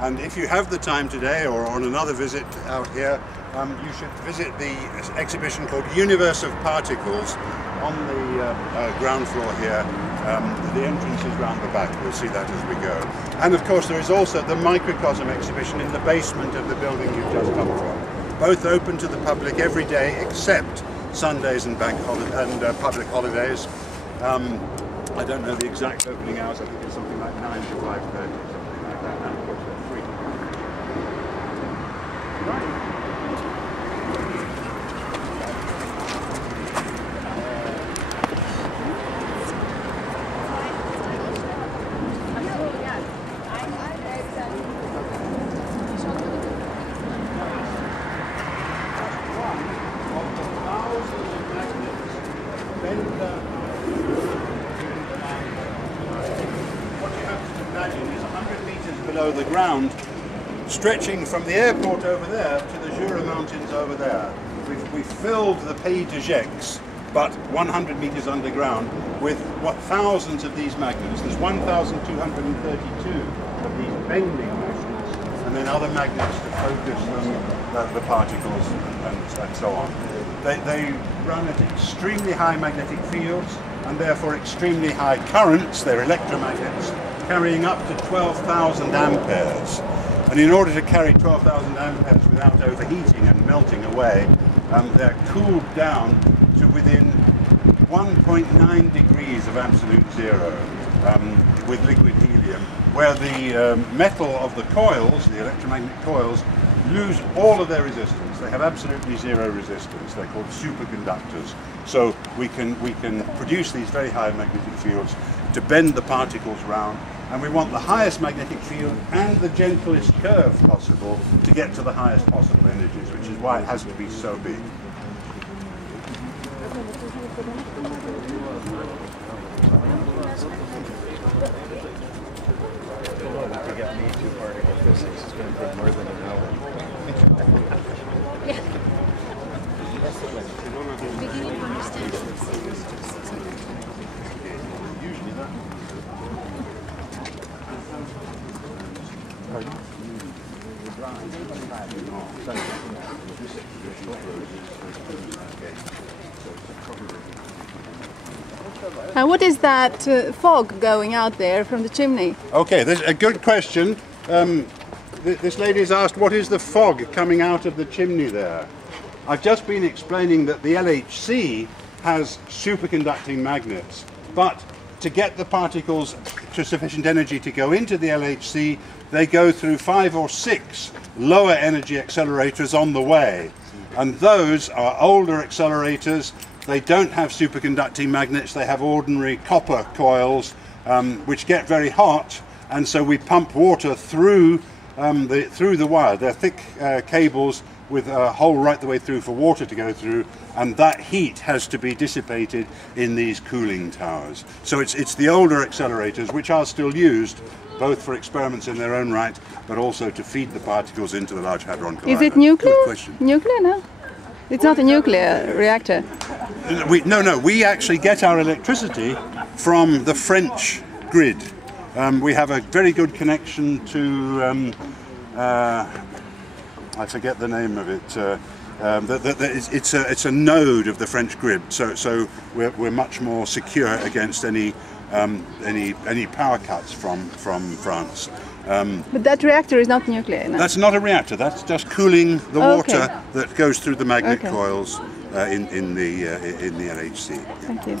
And if you have the time today or on another visit out here, you should visit the exhibition called Universe of Particles on the ground floor here. The entrance is round the back. We'll see that as we go. And of course there is also the Microcosm exhibition in the basement of the building you've just come from. Both open to the public every day except Sundays and public holidays. I don't know the exact opening hours. I think it's something like 9 to 5:30 or something like that. And of course they're free. Right. Below the ground, stretching from the airport over there to the Jura Mountains over there. We've filled the Pays de Gex, but 100 meters underground, with thousands of these magnets. There's 1,232 of these bending magnets, and then other magnets to focus the particles and so on. They run at extremely high magnetic fields and therefore extremely high currents. They're electromagnets, carrying up to 12,000 amperes. And in order to carry 12,000 amperes without overheating and melting away, they're cooled down to within 1.9 degrees of absolute zero with liquid helium, where the metal of the coils, the electromagnetic coils, lose all of their resistance. They have absolutely zero resistance. They're called superconductors. So we can produce these very high magnetic fields to bend the particles round, and we want the highest magnetic field and the gentlest curve possible to get to the highest possible energies, which is why it has to be so big. If we get me too particle physics, it's going to take more than an hour. Yeah. Beginning to understand Usually that. And what is that fog going out there from the chimney? Okay, this is a good question. This lady has asked, what is the fog coming out of the chimney there? I've just been explaining that the LHC has superconducting magnets, but to get the particles to sufficient energy to go into the LHC, they go through 5 or 6 lower energy accelerators on the way. And those are older accelerators. They don't have superconducting magnets. They have ordinary copper coils, which get very hot. And so we pump water through the wire. They're thick cables with a hole right the way through for water to go through, and that heat has to be dissipated in these cooling towers. So it's the older accelerators, which are still used both for experiments in their own right, but also to feed the particles into the Large Hadron Collider. Is it nuclear? Good question. Nuclear, no? It's not a nuclear reactor. No, we actually get our electricity from the French grid. We have a very good connection to I forget the name of it. It's a node of the French grid, so we're much more secure against any power cuts from France. But that reactor is not nuclear, no? That's not a reactor. That's just cooling the water that goes through the magnet coils in the LHC. Thank you.